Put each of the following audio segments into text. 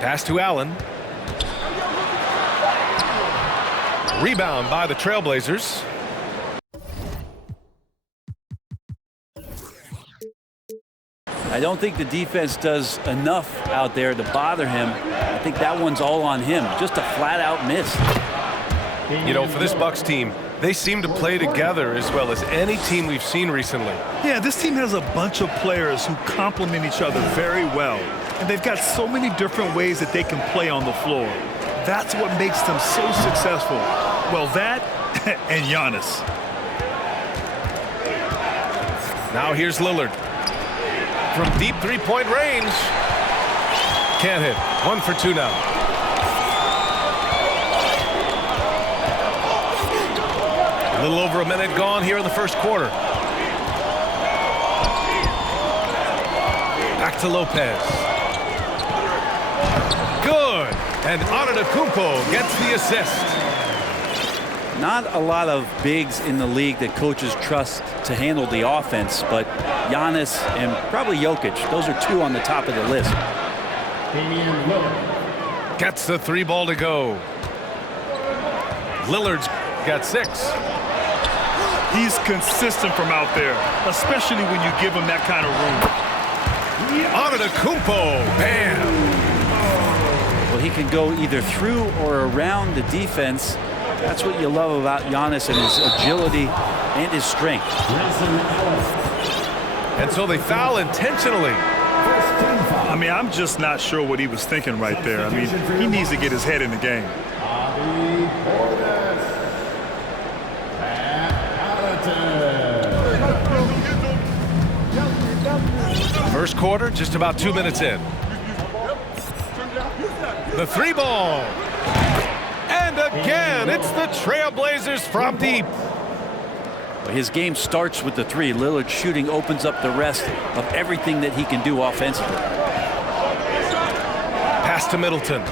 Pass to Allen. Rebound by the Trailblazers. I don't think the defense does enough out there to bother him. I think that one's all on him. Just a flat-out miss. You know, for this Bucks team, they seem to play together as well as any team we've seen recently. Yeah, this team has a bunch of players who complement each other very well. And they've got so many different ways that they can play on the floor. That's what makes them so successful. Well, that and Giannis. Now here's Lillard. From deep three-point range. Can't hit. 1 for 2 now. A little over a minute gone here in the first quarter. Back to Lopez. Good. And Antetokounmpo gets the assist. Not a lot of bigs in the league that coaches trust to handle the offense, but Giannis and probably Jokic, those are two on the top of the list. Gets the 3 ball to go. Lillard's got 6. He's consistent from out there, especially when you give him that kind of room. Antetokounmpo, bam! Well, he can go either through or around the defense. That's what you love about Giannis and his agility and his strength. And so they foul intentionally. I mean, I'm just not sure what he was thinking right there. I mean, he needs to get his head in the game. First quarter, just about 2 minutes in. The 3 ball. And again, it's the Trailblazers from deep. His game starts with the 3. Lillard shooting opens up the rest of everything that he can do offensively. Pass to Middleton.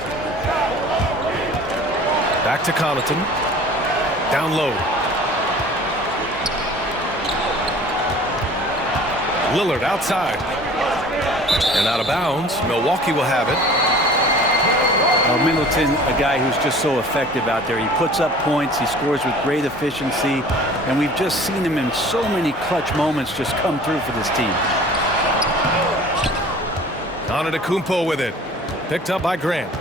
Back to Connaughton. Down low. Lillard outside. And out of bounds. Milwaukee will have it. Middleton, a guy who's just so effective out there. He puts up points. He scores with great efficiency. And we've just seen him in so many clutch moments just come through for this team. Antetokounmpo with it. Picked up by Grant.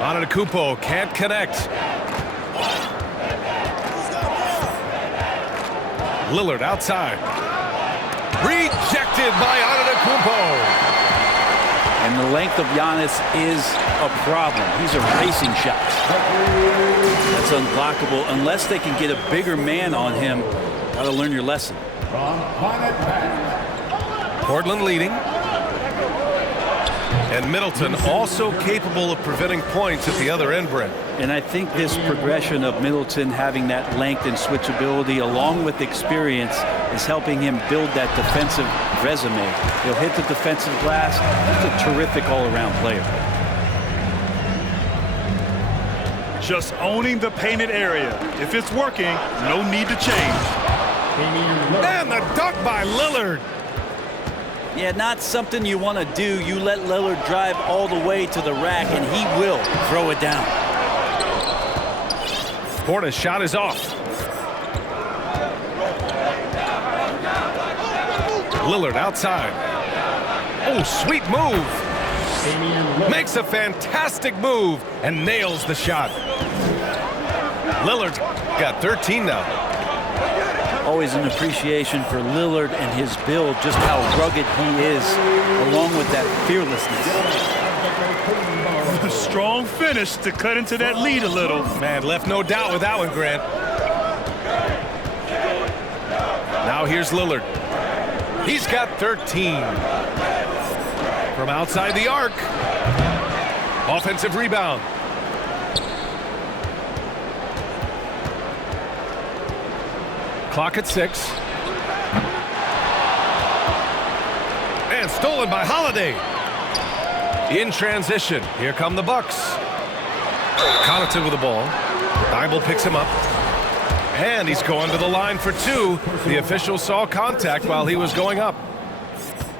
Antetokounmpo can't connect. Lillard outside. Rejected by Antetokounmpo. And the length of Giannis is a problem. He's erasing shots. That's unblockable unless they can get a bigger man on him. Got to learn your lesson. Portland leading. And Middleton also capable of preventing points at the other end, Brent. And I think this progression of Middleton having that length and switchability along with experience is helping him build that defensive resume. He'll hit the defensive glass. He's a terrific all-around player. Just owning the painted area. If it's working, no need to change. And the dunk by Lillard. Yeah, not something you want to do. You let Lillard drive all the way to the rack, and he will throw it down. Porter's shot is off. Lillard outside. Oh, sweet move. Makes a fantastic move and nails the shot. Lillard's got 13 now. Always an appreciation for Lillard and his build, just how rugged he is, along with that fearlessness. A strong finish to cut into that lead a little. Man, left no doubt with that one, Grant. Now here's Lillard. He's got 13. From outside the arc. Offensive rebound. Clock at 6. And stolen by Holiday. In transition. Here come the Bucks. Connaughton with the ball. Thibault picks him up. And he's going to the line for 2. The official saw contact while he was going up.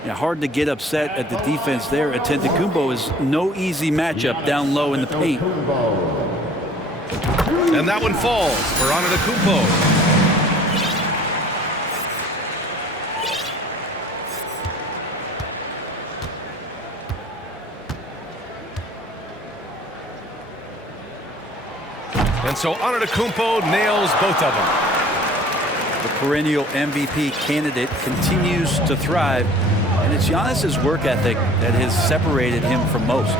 Yeah, hard to get upset at the defense there. Antetokounmpo is no easy matchup down low in the paint. And that one falls for Antetokounmpo. And so Antetokounmpo nails both of them. The perennial MVP candidate continues to thrive, and it's Giannis's work ethic that has separated him from most.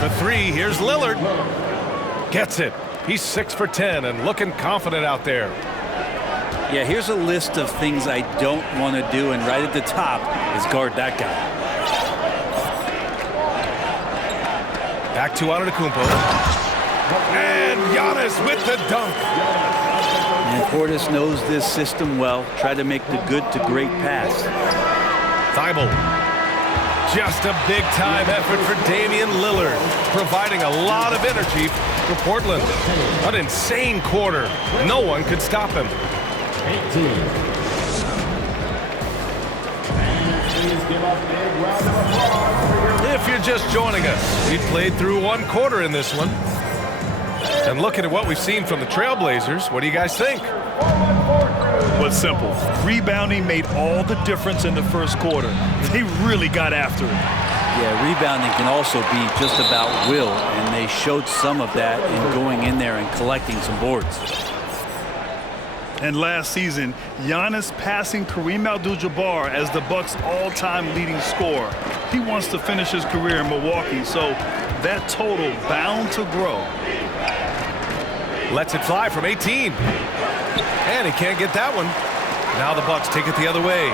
For three, here's Lillard. Gets it. He's 6 for 10 and looking confident out there. Yeah, here's a list of things I don't want to do, and right at the top is guard that guy. Back to Antetokounmpo. And Giannis with the dunk. And Portis knows this system well. Try to make the good to great pass. Thibault. Just a big-time effort for Damian Lillard, providing a lot of energy for Portland. An insane quarter. No one could stop him. 18. If you're just joining us, we played through one quarter in this one. And looking at what we've seen from the Trailblazers, what do you guys think? Well, it's simple. Rebounding made all the difference in the first quarter. They really got after it. Yeah, rebounding can also be just about will, and they showed some of that in going in there and collecting some boards. And last season, Giannis passing Kareem Abdul-Jabbar as the Bucks' all-time leading scorer. He wants to finish his career in Milwaukee, so that total bound to grow. Lets it fly from 18. And he can't get that one. Now the Bucks take it the other way.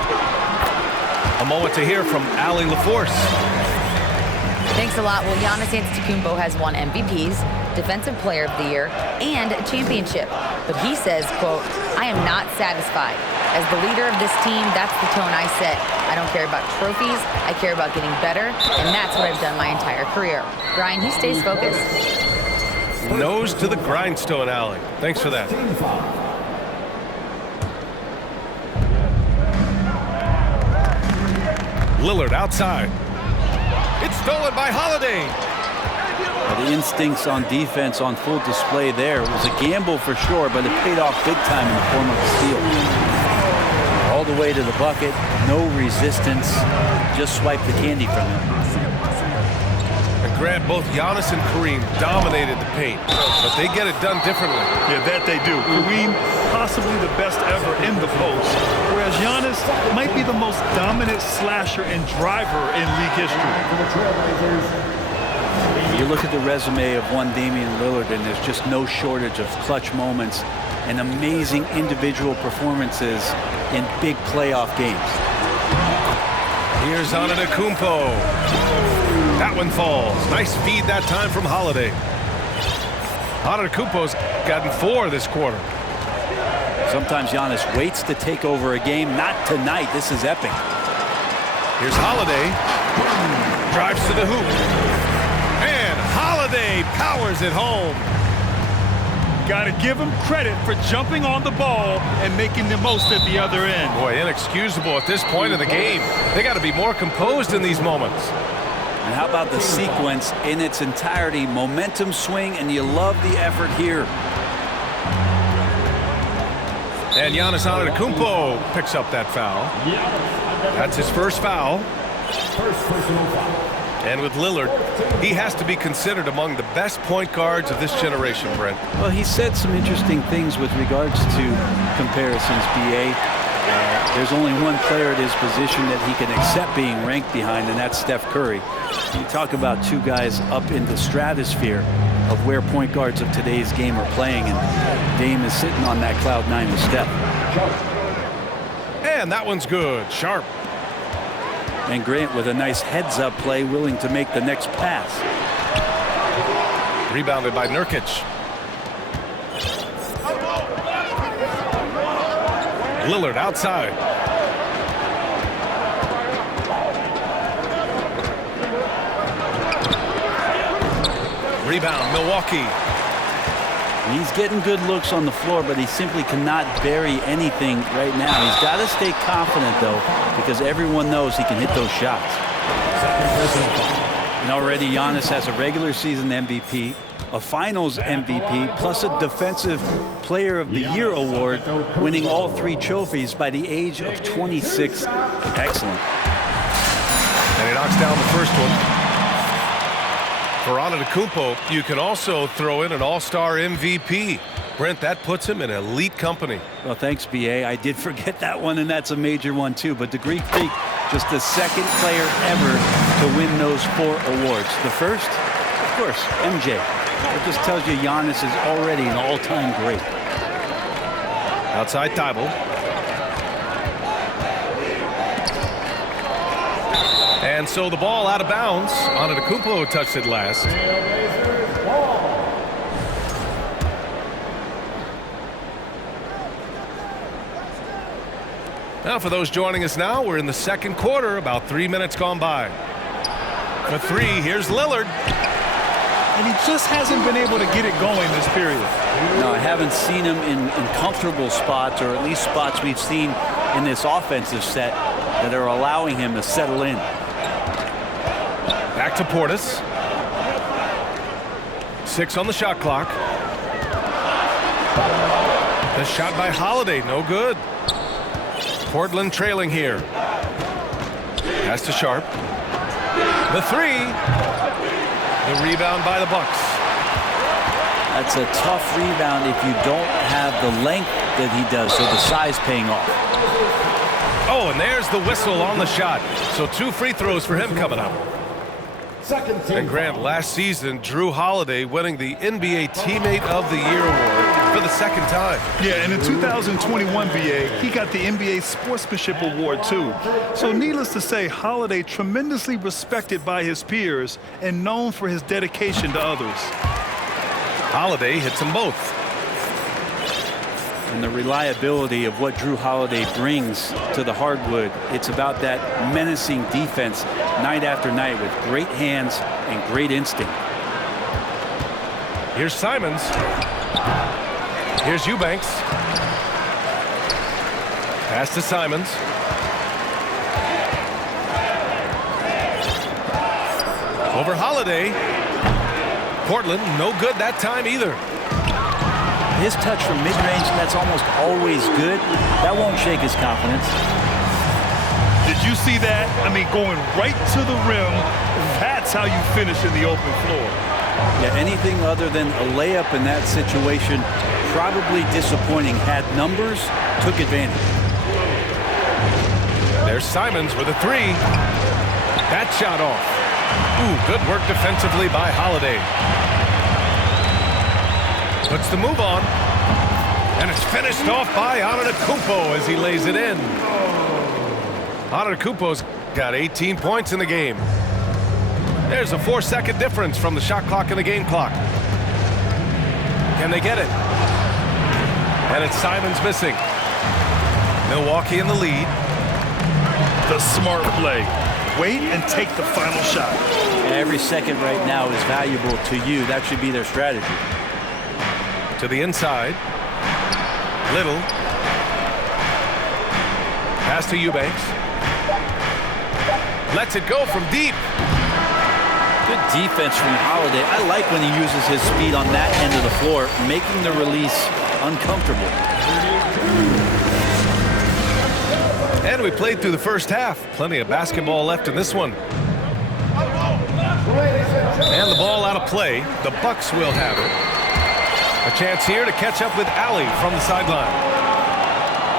A moment to hear from Allie LaForce. Thanks a lot. Well, Giannis Antetokounmpo has won MVPs, Defensive Player of the Year, and a championship. But he says, quote, "I am not satisfied. As the leader of this team, that's the tone I set. I don't care about trophies. I care about getting better, and that's what I've done my entire career." Brian, he stays focused. Nose to the grindstone, Allie. Thanks for that. Lillard outside. It's stolen by Holiday. The instincts on defense on full display there. It was a gamble for sure, but it paid off big time in the form of a steal. All the way to the bucket, no resistance, just swipe the candy from him. And Grant, both Giannis and Kareem dominated the paint, but they get it done differently. Yeah, that they do. Kareem, possibly the best ever in the post, whereas Giannis might be the most dominant slasher and driver in league history. You look at the resume of one Damian Lillard, and there's just no shortage of clutch moments and amazing individual performances in big playoff games. Here's Antetokounmpo. That one falls. Nice feed that time from Holiday. Antetokounmpo's gotten 4 this quarter. Sometimes Giannis waits to take over a game. Not tonight. This is epic. Here's Holiday. Drives to the hoop. And Holiday powers it home. Got to give him credit for jumping on the ball and making the most at the other end. Boy, inexcusable at this point in the game. They got to be more composed in these moments. And how about the sequence in its entirety? Momentum swing, and you love the effort here. And Giannis Antetokounmpo picks up that foul. That's his first foul. First personal foul. And with Lillard, he has to be considered among the best point guards of this generation, Brent. Well, he said some interesting things with regards to comparisons, B.A. There's only one player at his position that he can accept being ranked behind, and that's Steph Curry. You talk about two guys up in the stratosphere of where point guards of today's game are playing, and Dame is sitting on that cloud 9 with Steph. And that one's good. Sharp. And Grant with a nice heads-up play, willing to make the next pass. Rebounded by Nurkic. Lillard outside. Rebound, Milwaukee. He's getting good looks on the floor, but he simply cannot bury anything right now. He's got to stay confident, though, because everyone knows he can hit those shots. And already Giannis has a regular season MVP, a finals MVP, plus a Defensive Player of the Year award, winning all 3 trophies by the age of 26. Excellent. And he knocks down the first one. For Antetokounmpo, you can also throw in an all-star MVP. Brent, that puts him in elite company. Well, thanks, B.A. I did forget that one, and that's a major one, too. But the Greek Freak, just the second player ever to win those 4 awards. The first, of course, MJ. It just tells you Giannis is already an all-time great. Outside Thibault. And so the ball out of bounds. Antetokounmpo touched it last. Now for those joining us now, we're in the second quarter, about 3 minutes gone by. For 3, here's Lillard. And he just hasn't been able to get it going this period. No, I haven't seen him in comfortable spots, or at least spots we've seen in this offensive set that are allowing him to settle in. Back to Portis. 6 on the shot clock. The shot by Holiday, no good. Portland trailing here. Pass to Sharp. The 3. The rebound by the Bucks. That's a tough rebound if you don't have the length that he does, so the size paying off. Oh, and there's the whistle on the shot. So 2 free throws for him coming up. And Grant, last season, Drew Holiday winning the NBA Teammate of the Year award for the second time. Yeah, and in 2021, BA, he got the NBA Sportsmanship Award, too. So needless to say, Holiday tremendously respected by his peers and known for his dedication to others. Holiday hits them both. And the reliability of what Drew Holiday brings to the hardwood, it's about that menacing defense night after night with great hands and great instinct. Here's Simons. Here's Eubanks. Pass to Simons. Over Holiday. Portland, no good that time either. His touch from mid-range, that's almost always good. That won't shake his confidence. Did you see that? I mean, going right to the rim, that's how you finish in the open floor. Yeah, anything other than a layup in that situation, probably disappointing. Had numbers, took advantage. There's Simons with a 3. That shot off. Ooh, good work defensively by Holiday. Puts the move on. And it's finished off by Antetokounmpo as he lays it in. Antetokounmpo's got 18 points in the game. There's a 4-second difference from the shot clock and the game clock. Can they get it? And it's Simons missing. Milwaukee in the lead. The smart play. Wait and take the final shot. Every second right now is valuable to you. That should be their strategy. To the inside. Little. Pass to Eubanks. Lets it go from deep. Good defense from Holiday. I like when he uses his speed on that end of the floor, making the release uncomfortable. And we played through the first half. Plenty of basketball left in this one. And the ball out of play. The Bucks will have it. A chance here to catch up with Allie from the sideline.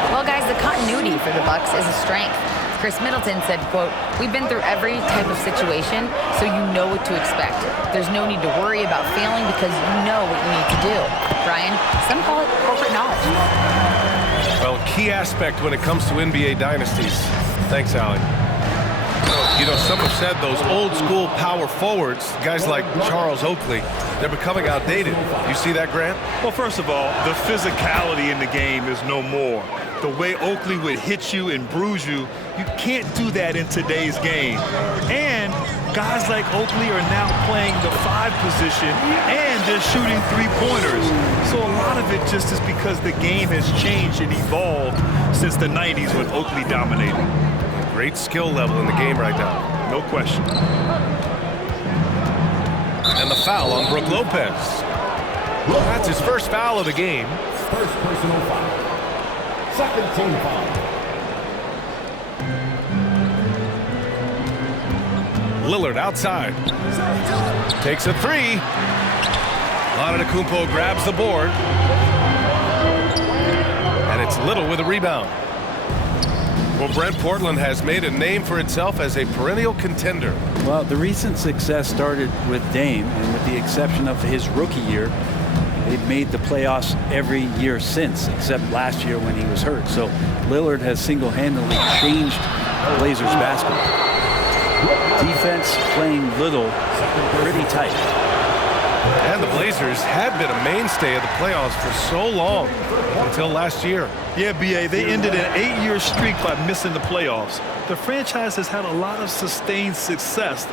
Well, guys, the continuity for the Bucks is a strength. Chris Middleton said, quote, "We've been through every type of situation, so you know what to expect. There's no need to worry about failing because you know what you need to do." Brian, some call it corporate knowledge. Well, key aspect when it comes to NBA dynasties. Thanks, Allie. You know, some have said those old school power forwards, guys like Charles Oakley, they're becoming outdated. You see that, Grant? Well, first of all, the physicality in the game is no more. The way Oakley would hit you and bruise you, you can't do that in today's game. And guys like Oakley are now playing the 5 position, and they're shooting 3-pointers. So a lot of it just is because the game has changed and evolved since the 90s when Oakley dominated. Great skill level in the game right now. No question. And the foul on Brook Lopez. That's his first foul of the game. First personal foul. Second team foul. Lillard outside. Takes a 3. Antetokounmpo grabs the board. And it's Little with a rebound. Well, Brent, Portland has made a name for itself as a perennial contender. Well, the recent success started with Dame, and with the exception of his rookie year, they've made the playoffs every year since, except last year when he was hurt. So Lillard has single-handedly changed Blazers basketball. Defense playing little, pretty tight. And the Blazers had been a mainstay of the playoffs for so long, until last year. Yeah, B.A., they ended an 8-year streak by missing the playoffs. The franchise has had a lot of sustained success.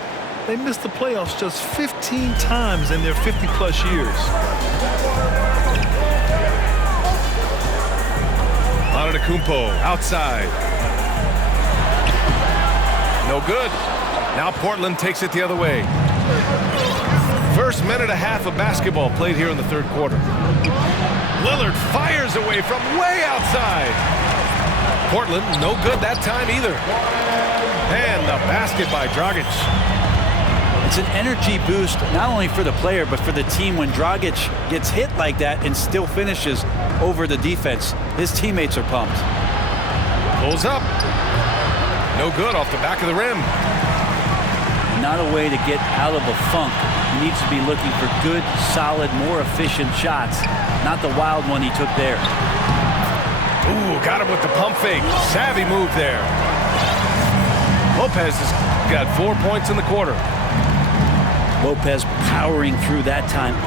They missed the playoffs just 15 times in their 50-plus years. Antetokounmpo outside. No good. Now Portland takes it the other way. First minute and a half of basketball played here in the third quarter. Lillard fires away from way outside. Portland no good that time either. And the basket by Dragic. It's an energy boost not only for the player but for the team when Dragic gets hit like that and still finishes over the defense. His teammates are pumped. Pulls up. No good off the back of the rim. Not a way to get out of a funk. He needs to be looking for good, solid, more efficient shots, not the wild one he took there. Ooh, got him with the pump fake. Savvy move there. Lopez has got 4 points in the quarter. Lopez powering through that time.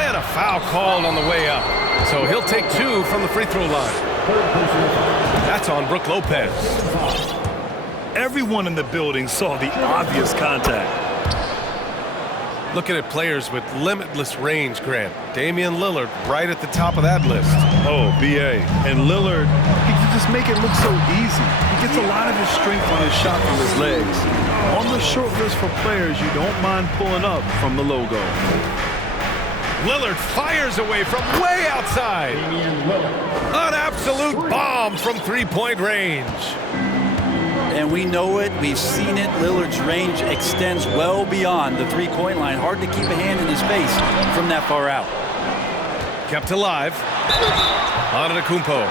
And a foul called on the way up. So he'll take 2 from the free throw line. That's on Brook Lopez. Everyone in the building saw the obvious contact. Looking at players with limitless range, Grant. Damian Lillard right at the top of that list. Oh, B.A. And Lillard, he can just make it look so easy. He gets a lot of his strength on his shot from his legs. On the short list for players you don't mind pulling up from the logo. Lillard fires away from way outside. An absolute bomb from three-point range. And we know it. We've seen it. Lillard's range extends well beyond the three-point line. Hard to keep a hand in his face from that far out. Kept alive. Antetokounmpo.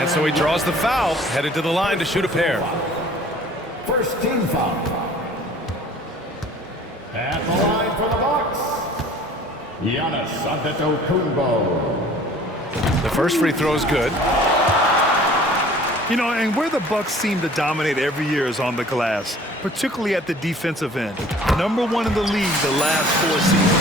And so he draws the foul, headed to the line to shoot a pair. First team foul. At the line for the Bucks, Giannis Antetokounmpo. The first free throw is good. You know, and where the Bucks seem to dominate every year is on the glass, particularly at the defensive end. #1 in the league the last 4 seasons.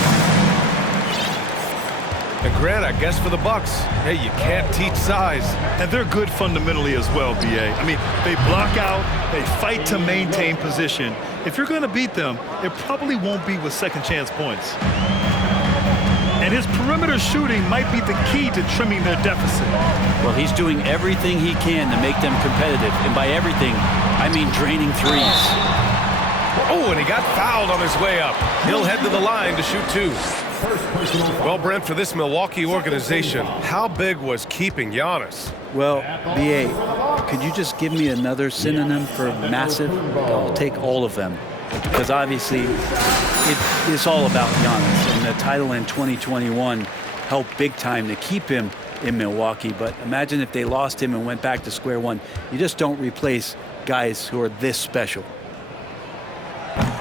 And Grant, I guess for the Bucks, hey, you can't teach size. And they're good fundamentally as well, B.A. I mean, they block out, they fight to maintain position. If you're going to beat them, it probably won't be with second chance points. And his perimeter shooting might be the key to trimming their deficit. Well, he's doing everything he can to make them competitive. And by everything, I mean draining threes. Oh, and he got fouled on his way up. He'll head to the line to shoot 2. Well, Brent, for this Milwaukee organization, how big was keeping Giannis? Well, B.A., could you just give me another synonym for massive? I'll take all of them. Because obviously, it's all about Giannis. And the title in 2021 helped big time to keep him in Milwaukee. But imagine if they lost him and went back to square one. You just don't replace guys who are this special.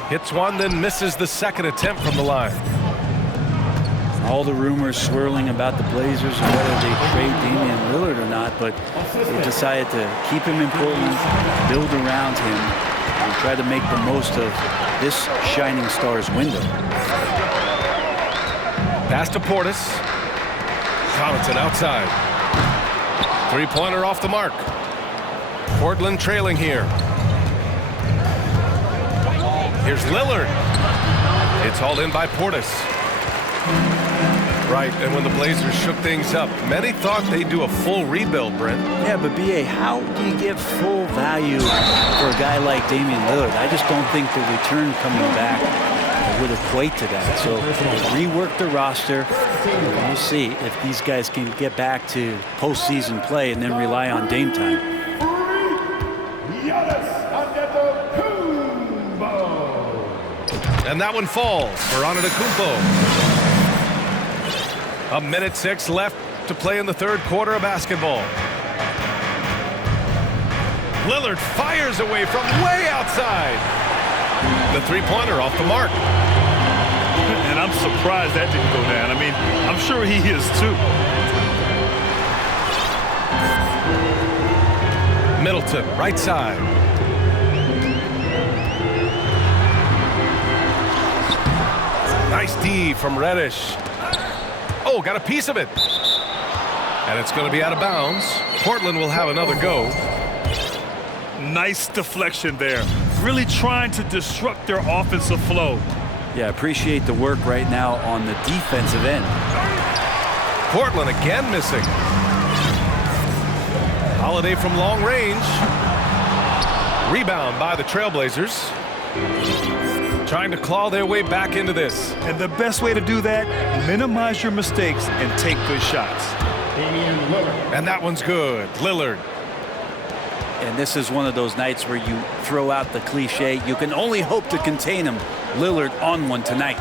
Hits one, then misses the second attempt from the line. All the rumors swirling about the Blazers and whether they trade Damian Lillard or not, but they decided to keep him in Portland, build around him, and try to make the most of this shining star's window. Pass to Portis. Connaughton outside. Three-pointer off the mark. Portland trailing here. Here's Lillard. It's hauled in by Portis. Right, and when the Blazers shook things up, many thought they'd do a full rebuild, Brent. Yeah, but B.A., how do you get full value for a guy like Damian Lillard? I just don't think the return coming back would equate to that. So rework the roster. We'll see if these guys can get back to postseason play and then rely on Dame time. And that one falls for Antetokounmpo. 1:06 left to play in the third quarter of basketball. Lillard fires away from way outside. The three-pointer off the mark. And I'm surprised that didn't go down. I mean, I'm sure he is too. Middleton, right side. Nice D from Reddish. Oh, got a piece of it. And it's going to be out of bounds. Portland will have another go. Nice deflection there. Really trying to disrupt their offensive flow. Yeah, appreciate the work right now on the defensive end. Portland again missing. Holiday from long range. Rebound by the Trailblazers. Trying to claw their way back into this. And the best way to do that, minimize your mistakes and take good shots. And that one's good. Lillard. And this is one of those nights where you throw out the cliche, you can only hope to contain him. Lillard on one tonight.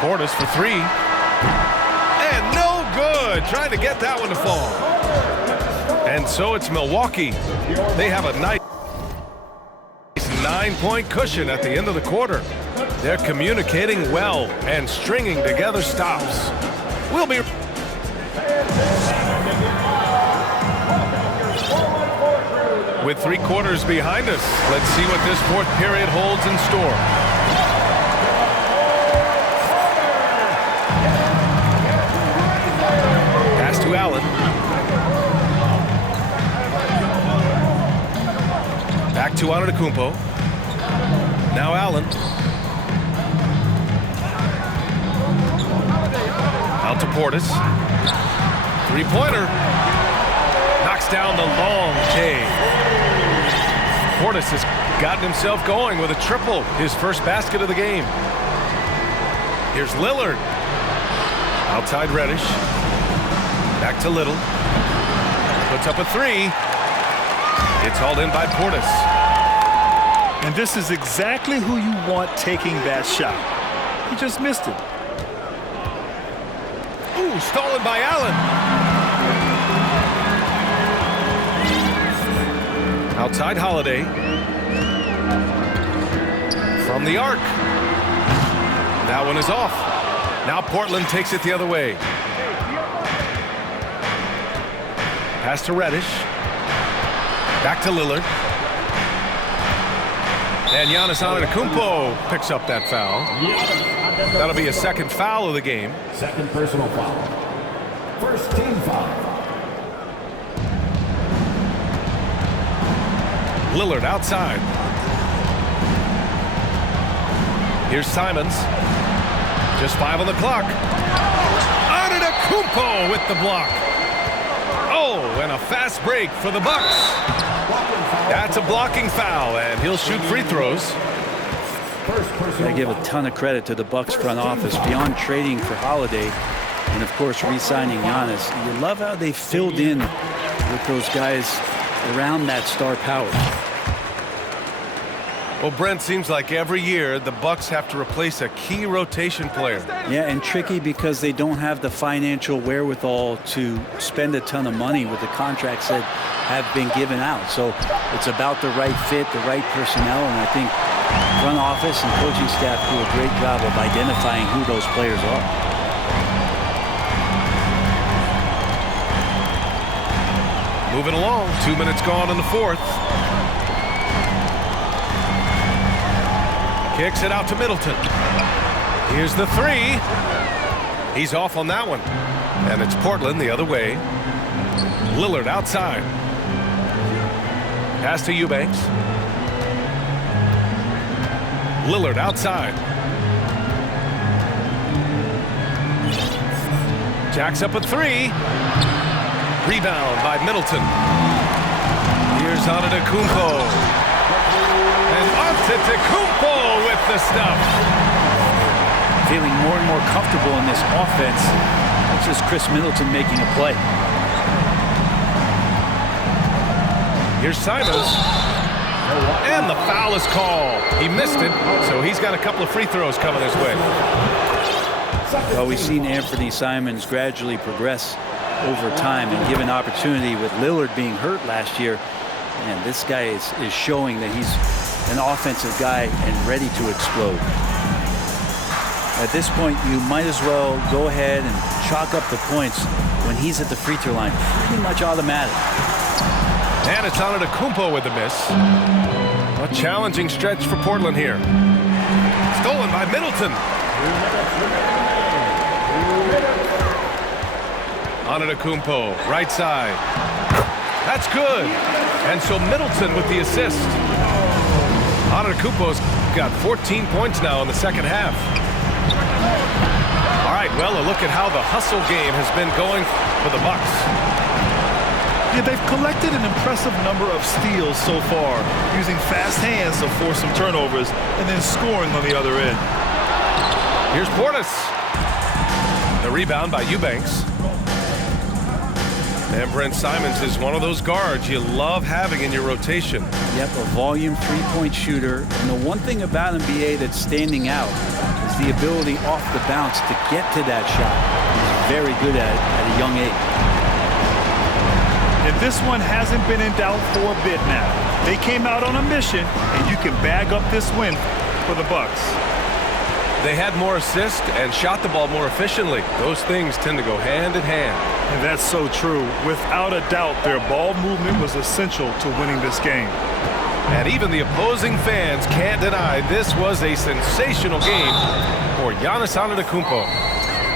Portis for three. And no good. Trying to get that one to fall. And so it's Milwaukee. They have a nice 9-point cushion at the end of the quarter. They're communicating well and stringing together stops. We'll be... With 3 quarters behind us, let's see what this fourth period holds in store. Pass to Allen. Back to Antetokounmpo. Now Allen. Out to Portis. Three-pointer. Knocks down the long K. Portis has gotten himself going with a triple, his first basket of the game. Here's Lillard. Outside Reddish. Back to Little. Puts up a three. It's hauled in by Portis. And this is exactly who you want taking that shot. He just missed it. Ooh, stolen by Allen. Outside Holiday. From the arc. That one is off. Now Portland takes it the other way. Pass to Reddish. Back to Lillard. And Giannis Antetokounmpo picks up that foul. That'll be a second foul of the game. Second personal foul. First team foul. Lillard outside. Here's Simons. Just 5 on the clock. Antetokounmpo with the block. Oh, and a fast break for the Bucks. That's a blocking foul, and he'll shoot free throws. I give a ton of credit to the Bucks front office beyond trading for Holiday and, of course, re-signing Giannis. You love how they filled in with those guys around that star power. Well, Brent, seems like every year the Bucks have to replace a key rotation player. Yeah, and tricky because they don't have the financial wherewithal to spend a ton of money with the contracts that have been given out. So it's about the right fit, the right personnel, and I think front office and coaching staff do a great job of identifying who those players are. Moving along, 2 minutes gone in the fourth. Kicks it out to Middleton. Here's the three. He's off on that one. And it's Portland the other way. Lillard outside. Pass to Eubanks. Lillard outside. Jacks up a three. Rebound by Middleton. Here's Antetokounmpo. And Antetokounmpo with the stuff. Feeling more and more comfortable in this offense. That's just Chris Middleton making a play. Here's Simons. And the foul is called. He missed it, so he's got a couple of free throws coming his way. Well, we've seen Anthony Simons gradually progress over time and given opportunity with Lillard being hurt last year. And this guy is showing that he's an offensive guy and ready to explode. At this point, you might as well go ahead and chalk up the points when he's at the free throw line. Pretty much automatic. And it's Antetokounmpo with the miss. A challenging stretch for Portland here. Stolen by Middleton. Antetokounmpo, right side. That's good. And so Middleton with the assist. Antetokounmpo's got 14 points now in the second half. All right, well, a look at how the hustle game has been going for the Bucks. Yeah, they've collected an impressive number of steals so far, using fast hands to force some turnovers and then scoring on the other end. Here's Portis. The rebound by Eubanks. And Brent Simons is one of those guards you love having in your rotation. Yep, a volume three-point shooter. And the one thing about him, BA, that's standing out is the ability off the bounce to get to that shot. He's very good at it at a young age. And this one hasn't been in doubt for a bit now. They came out on a mission, and you can bag up this win for the Bucks. They had more assists and shot the ball more efficiently. Those things tend to go hand in hand. And that's so true. Without a doubt, their ball movement was essential to winning this game. And even the opposing fans can't deny this was a sensational game for Giannis Antetokounmpo.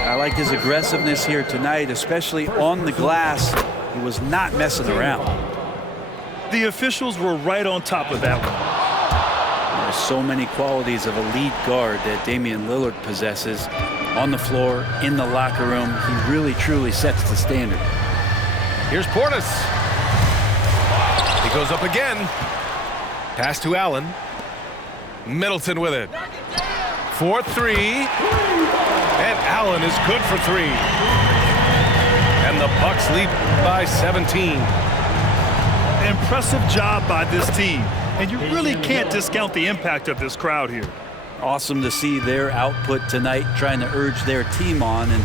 I like his aggressiveness here tonight, especially on the glass. He was not messing around. The officials were right on top of that one. There's so many qualities of a lead guard that Damian Lillard possesses on the floor, in the locker room. He really, truly sets the standard. Here's Portis. He goes up again. Pass to Allen. Middleton with it. 4-3. And Allen is good for three. And the Bucks lead by 17. Impressive job by this team. And you really can't discount the impact of this crowd here. Awesome to see their output tonight, trying to urge their team on, and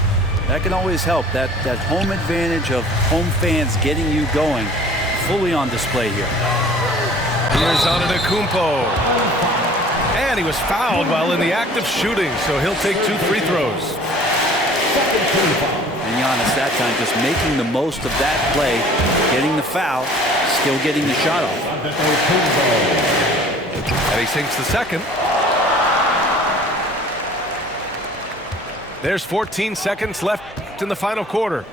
that can always help. That home advantage of home fans getting you going, fully on display here. Here's Antetokounmpo. And he was fouled while in the act of shooting, so he'll take 2 free throws. And Giannis that time just making the most of that play, getting the foul, still getting the shot off. And he sinks the second. There's 14 seconds left in the final quarter.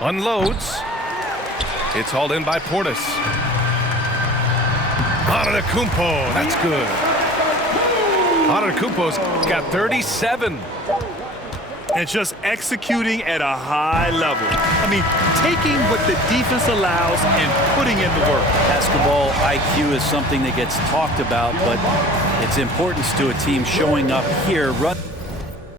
Unloads. It's hauled in by Portis. Antetokounmpo, that's good. Antetokounmpo's got 37. And just executing at a high level. I mean, taking what the defense allows and putting in the work. Basketball IQ is something that gets talked about, but its importance to a team showing up here.